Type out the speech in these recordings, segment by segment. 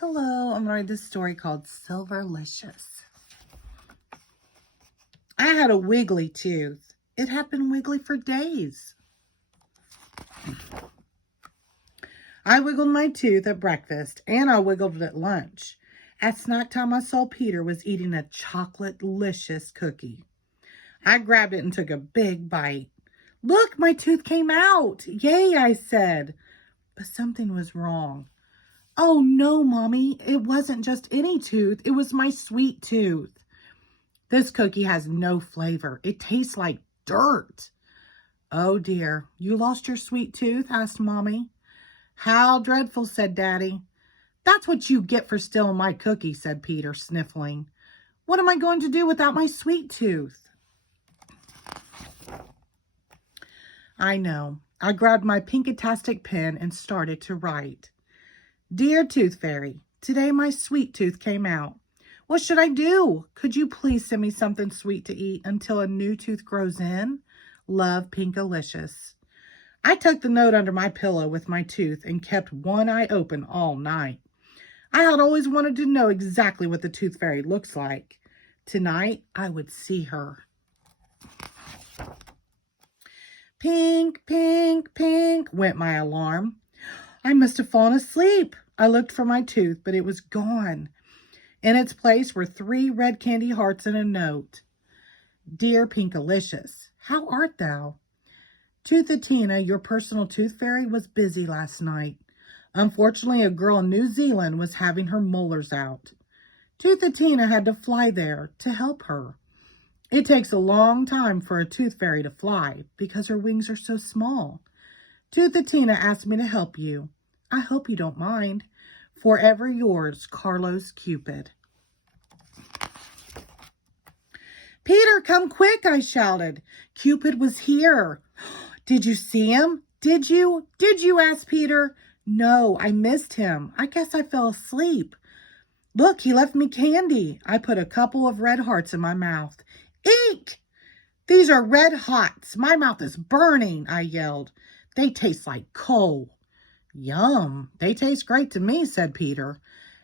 Hello, I'm writing this story called Silverlicious. I had a wiggly tooth. It had been wiggly for days. I wiggled my tooth at breakfast and I wiggled it at lunch. At snack time, I saw Peter was eating a chocolate-licious cookie. I grabbed it and took a big bite. Look, my tooth came out. Yay, I said. But something was wrong. Oh no, Mommy, it wasn't just any tooth. It was my sweet tooth. This cookie has no flavor. It tastes like dirt. Oh dear, you lost your sweet tooth? Asked Mommy. How dreadful, said Daddy. That's what you get for stealing my cookie, said Peter, sniffling. What am I going to do without my sweet tooth? I know. I grabbed my Pinkatastic pen and started to write. Dear Tooth Fairy, today my sweet tooth came out. What should I do? Could you please send me something sweet to eat until a new tooth grows in? Love, Pinkalicious. I tucked the note under my pillow with my tooth and kept one eye open all night. I had always wanted to know exactly what the Tooth Fairy looks like. Tonight, I would see her. Pink, pink, pink, went my alarm. I must have fallen asleep. I looked for my tooth, but it was gone. In its place were 3 red candy hearts and a note. Dear Pinkalicious, how art thou? Toothatina, your personal tooth fairy, was busy last night. Unfortunately, a girl in New Zealand was having her molars out. Toothatina had to fly there to help her. It takes a long time for a tooth fairy to fly because her wings are so small. Toothatina asked me to help you. I hope you don't mind. Forever yours, Carlos Cupid. Peter, come quick, I shouted. Cupid was here. Did you see him? Did you? Did you? Asked Peter. No, I missed him. I guess I fell asleep. Look, he left me candy. I put a couple of red hearts in my mouth. Eek! These are red hots. My mouth is burning, I yelled. They taste like coal. Yum, they taste great to me, said Peter.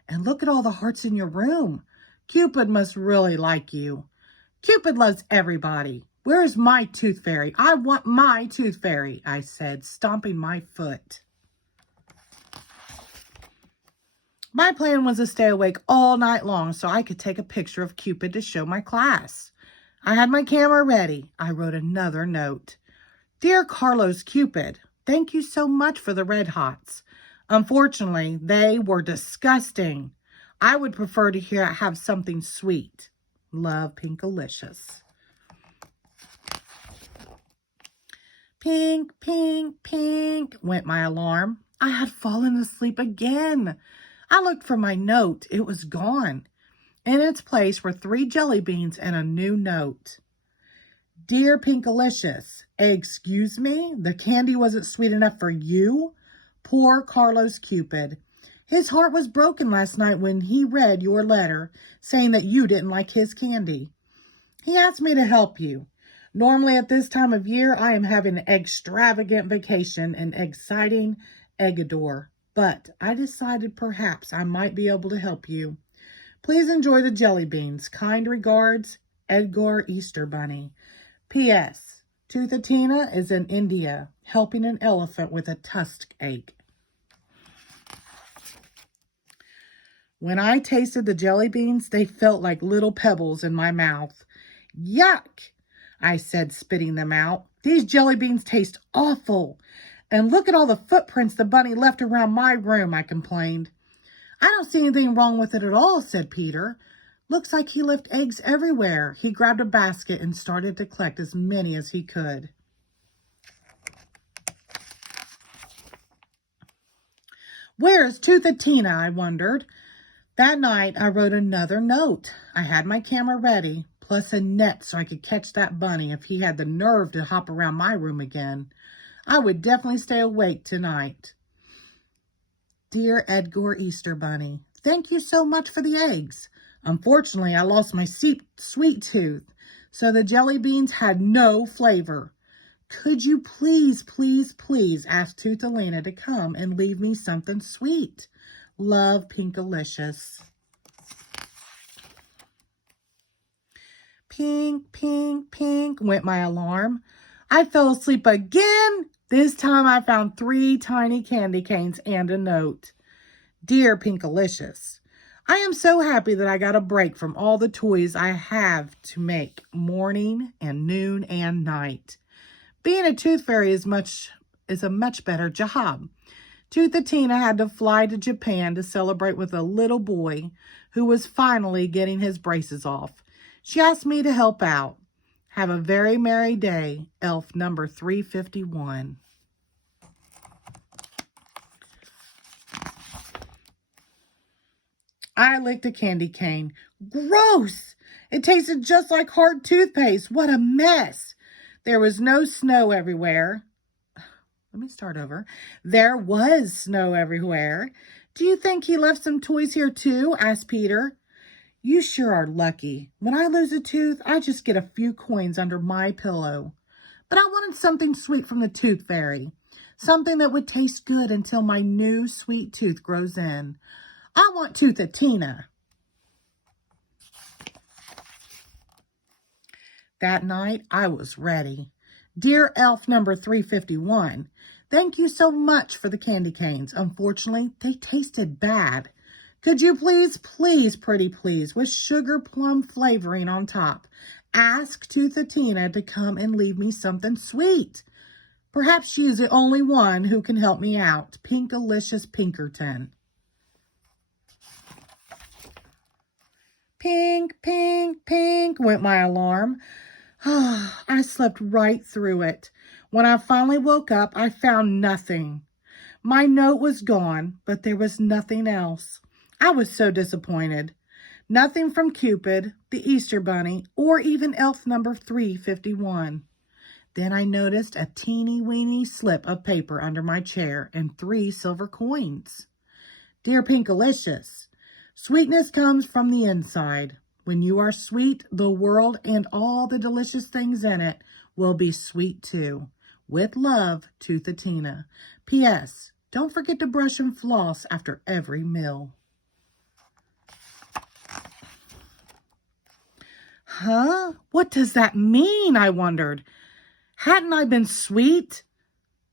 And look at all the hearts in your room. Cupid must really like you. Cupid loves everybody. Where is my tooth fairy? I want my tooth fairy, I said, stomping my foot. My plan was to stay awake all night long so I could take a picture of Cupid to show my class. I had my camera ready. I wrote another note. Dear Carlos Cupid, thank you so much for the red hots. Unfortunately, they were disgusting. I would prefer to have something sweet. Love, Pinkalicious. Pink, pink, pink, went my alarm. I had fallen asleep again. I looked for my note. It was gone. In its place were 3 jelly beans and a new note. Dear Pinkalicious, excuse me, the candy wasn't sweet enough for you? Poor Carlos Cupid. His heart was broken last night when he read your letter saying that you didn't like his candy. He asked me to help you. Normally at this time of year, I am having an extravagant vacation in exciting Ecuador, but I decided perhaps I might be able to help you. Please enjoy the jelly beans. Kind regards, Edgar Easter Bunny. P.S. Toothatina is in India, helping an elephant with a tusk ache. When I tasted the jelly beans, they felt like little pebbles in my mouth. Yuck, I said, spitting them out. These jelly beans taste awful. And look at all the footprints the bunny left around my room, I complained. I don't see anything wrong with it at all, said Peter. Looks like he left eggs everywhere. He grabbed a basket and started to collect as many as he could. Where's Toothatina? I wondered. That night, I wrote another note. I had my camera ready, plus a net so I could catch that bunny if he had the nerve to hop around my room again. I would definitely stay awake tonight. Dear Edgar Easter Bunny, thank you so much for the eggs. Unfortunately, I lost my sweet tooth, so the jelly beans had no flavor. Could you please, please, please ask Toothalina to come and leave me something sweet? Love, Pinkalicious. Pink, pink, pink went my alarm. I fell asleep again. This time I found 3 tiny candy canes and a note. Dear Pinkalicious, I am so happy that I got a break from all the toys I have to make morning and noon and night. Being a tooth fairy is a much better job. Toothatina had to fly to Japan to celebrate with a little boy who was finally getting his braces off. She asked me to help out. Have a very merry day, elf number 351. I licked a candy cane. Gross! It tasted just like hard toothpaste. What a mess. There was no snow everywhere. Let me start over. There was snow everywhere. Do you think he left some toys here too? Asked Peter. You sure are lucky. When I lose a tooth, I just get a few coins under my pillow. But I wanted something sweet from the tooth fairy. Something that would taste good until my new sweet tooth grows in. I want Toothatina. That night, I was ready. Dear elf number 351, thank you so much for the candy canes. Unfortunately, they tasted bad. Could you please, pretty please, with sugar plum flavoring on top, ask Toothatina to come and leave me something sweet? Perhaps she is the only one who can help me out. Pinkalicious Pinkerton. Pink, pink, pink went my alarm. I slept right through it. When I finally woke up, I found nothing. My note was gone, but there was nothing else. I was so disappointed. Nothing from Cupid, the Easter Bunny, or even elf number 351. Then I noticed a teeny-weeny slip of paper under my chair and 3 silver coins. Dear Pinkalicious, sweetness comes from the inside. When you are sweet, the world and all the delicious things in it will be sweet too. With love, Toothatina. P.S. Don't forget to brush and floss after every meal. Huh? What does that mean? I wondered. Hadn't I been sweet?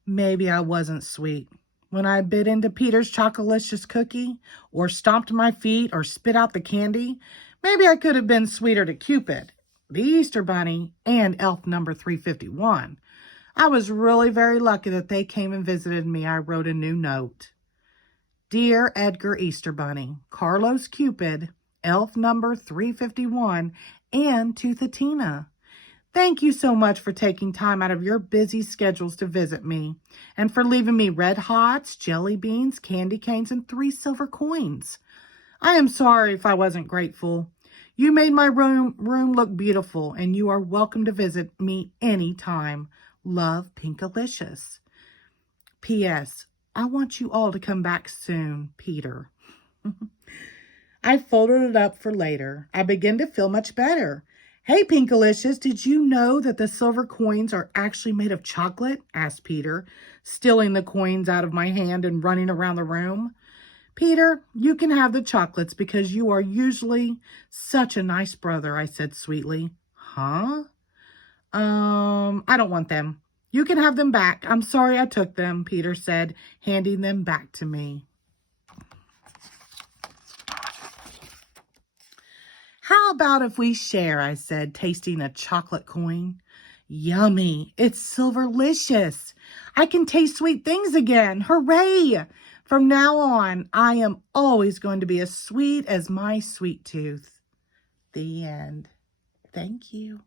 Maybe I wasn't sweet. When I bit into Peter's Chocolicious cookie, or stomped my feet, or spit out the candy, maybe I could have been sweeter to Cupid, the Easter Bunny, and elf number 351. I was really very lucky that they came and visited me. I wrote a new note. Dear Edgar Easter Bunny, Carlos Cupid, elf number 351, and Toothatina. Thank you so much for taking time out of your busy schedules to visit me, and for leaving me red hots, jelly beans, candy canes, and 3 silver coins. I am sorry if I wasn't grateful. You made my room look beautiful, and you are welcome to visit me anytime. Love, Pinkalicious. P.S. I want you all to come back soon, Peter. I folded it up for later. I began to feel much better. Hey, Pinkalicious, did you know that the silver coins are actually made of chocolate? Asked Peter, stealing the coins out of my hand and running around the room. Peter, you can have the chocolates because you are usually such a nice brother, I said sweetly. Huh? I don't want them. You can have them back. I'm sorry I took them, Peter said, handing them back to me. How about if we share, I said, tasting a chocolate coin. Yummy. It's Silverlicious. I can taste sweet things again. Hooray! From now on, I am always going to be as sweet as my sweet tooth. The end. Thank you.